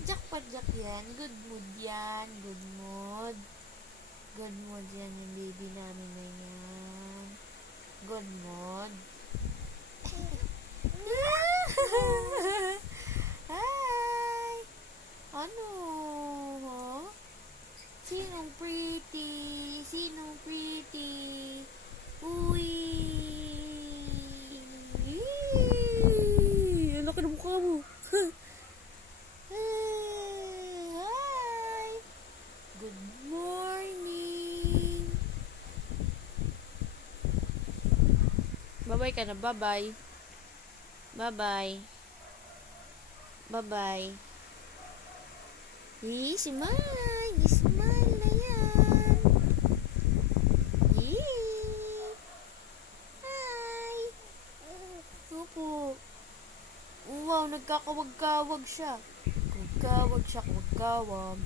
Padyak-padyak yan. Good mood yan. Good mood. Good mood yan yung baby namin na yan. Good mood. Hi! Ano? Sinong pretty? Sinong pretty? Uy! Ang laki ng mukha mo. Hi! Good morning! Bye-bye ka na. Bye-bye. Bye-bye. Bye-bye. Smile! Smile na yan! Hi! Opo. Wow, nagkakawag-kawag siya. Kawag-kawag siya, kawag-kawag.